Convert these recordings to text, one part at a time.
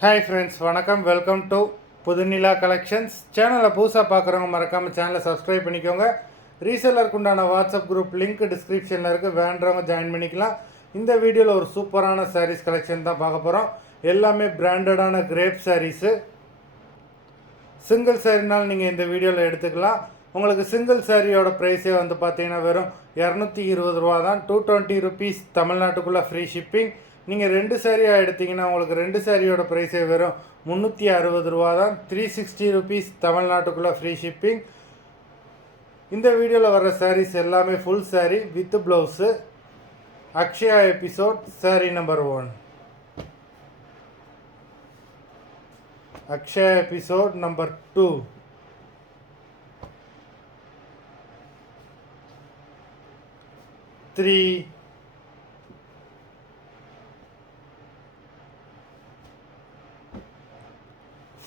Hi friends, வணக்கம். Welcome to Puthunila collections. சேனலை புதுசாக பார்க்குறவங்க மறக்காமல் சேனலை சப்ஸ்கிரைப் பண்ணிக்கோங்க. ரீசெல்லருக்கு உண்டான வாட்ஸ்அப் குரூப் லிங்க் டிஸ்கிரிப்ஷனில் இருக்குது, வேண்டவங்க ஜாயின் பண்ணிக்கலாம். இந்த வீடியோவில் ஒரு சூப்பரான சாரீஸ் கலெக்ஷன் தான் பார்க்க போகிறோம். எல்லாமே பிராண்டடான கிரேப் சாரீஸு. சிங்கிள் சாரினால் நீங்கள் இந்த வீடியோவில் எடுத்துக்கலாம். உங்களுக்கு சிங்கிள் சாரியோட ப்ரைஸே வந்து பார்த்தீங்கன்னா வெறும் 220 ரூபா தான். 220 ருபீஸ் தமிழ்நாட்டுக்குள்ளே ஃப்ரீ ஷிப்பிங். நீங்கள் 2 சாரியாக எடுத்திங்கன்னா உங்களுக்கு 2 சாரியோட ப்ரைஸே வெறும் 360 ரூபா தான். 360 ருபீஸ் தமிழ்நாட்டுக்குள்ளே ஃப்ரீ ஷிப்பிங். இந்த வீடியோவில் வர சாரீஸ் எல்லாமே ஃபுல் சாரீ வித் ப்ளவுஸு. அக்ஷயா எபிசோட் சாரீ நம்பர் 1. Akshaya episode number 2. 3,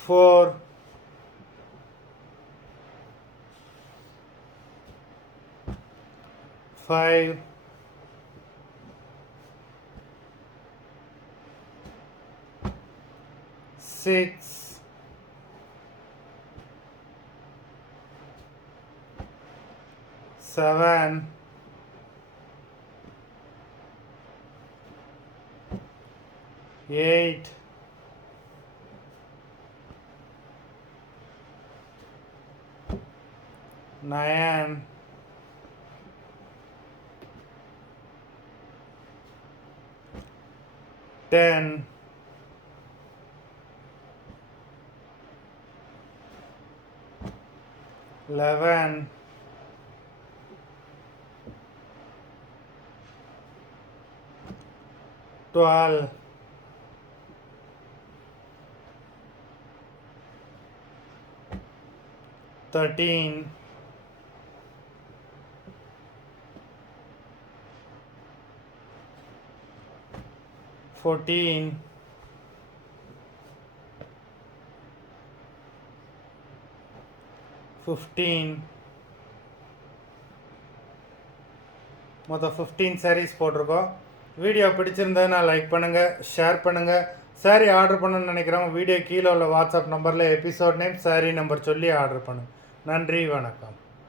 4, 5, 6, 7, 8, 9, 10, 11, 12, 13, 14, 15. மொத்தம் 15 சாரீஸ் போட்டிருக்கோம். வீடியோ பிடிச்சிருந்ததுன்னா லைக் பண்ணுங்கள், ஷேர் பண்ணுங்கள். சாரீ ஆர்டர் பண்ணணும்னு நினைக்கிறவங்க வீடியோ கீழே உள்ள வாட்ஸ்அப் நம்பரில் எபிசோட் நேம், சாரீ நம்பர் சொல்லி ஆர்டர் பண்ணுங்கள். நன்றி, வணக்கம்.